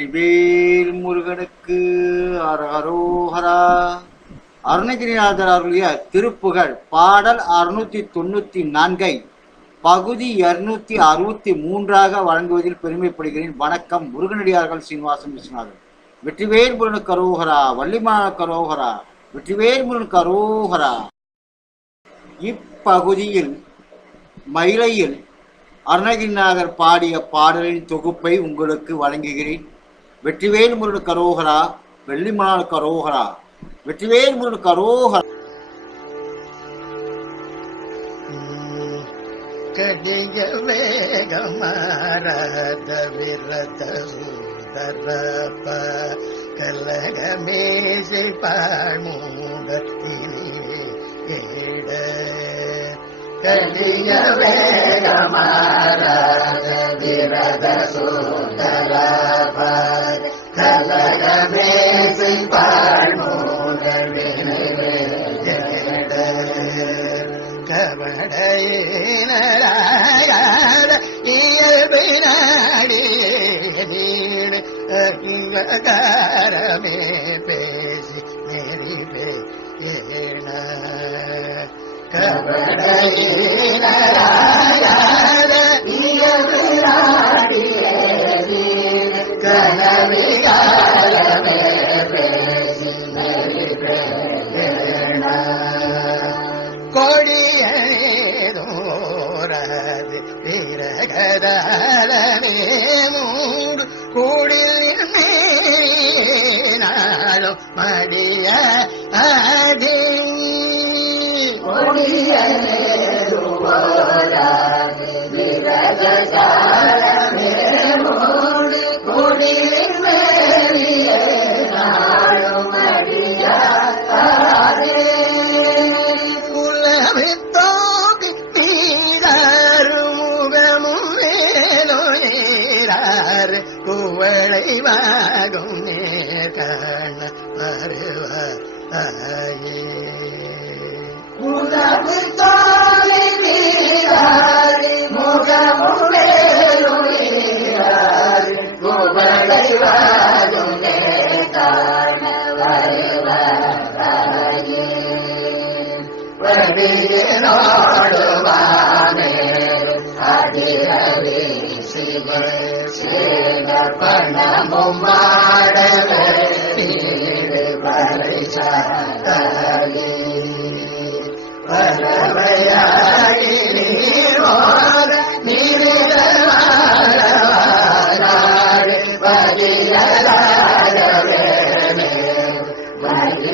வெற்றிவேல் முருகனுக்கு அரோஹரா அருணகிரிநாதர் அருளிய திருப்புகழ் பாடல் அறுநூத்தி தொண்ணூத்தி நான்கை பகுதி இருநூத்தி அறுபத்தி மூன்றாக வழங்குவதில் பெருமைப்படுகிறேன். வணக்கம் முருகனடியார்கள் சீனிவாசன் விஸ்வநாதன். வெற்றிவேல் முருகனுக்கு அரோகரா வள்ளிமான கரோஹரா வெற்றிவேல் முருகனுக்கு அரோகரா இப்பகுதியில் மயிலையில் அருணகிரிநாதர் பாடிய பாடலின் தொகுப்பை உங்களுக்கு வழங்குகிறேன். வெற்றிவேல் முருடு கரோகரா வெள்ளிமணால் கரோகரா வெற்றிவேல் முருடு கரோகரா கடிக வேகமாரத விரத சுந்தரப்ப கலகமேசை பாழ்மூட ஏட கடிக வேகமாரத விரத சுந்தரப்ப கலகமேசை பாழ்மூட கவடையினராயாத இயல்பினாடி அகிலகாரமே பேசி கவடையினராயாத இயல்பினாடி கனவிகாரமே பேசி நெறிவே ஏன கொடியேதோரது விரகதாலனே மூடு கூடில் நாளும் மடிய ஆதி குலவித்தோகி நீராறு முகமும் வேலோயேராறு குவளை வாகும் நேர்காண வேலோயேராறு குவளை வாகும் அதிரவி சிவ பணமும்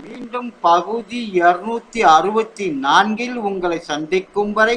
மீண்டும் பகுதி இருநூத்தி அறுபத்தி நான்கில் உங்களை சந்திக்கும் வரை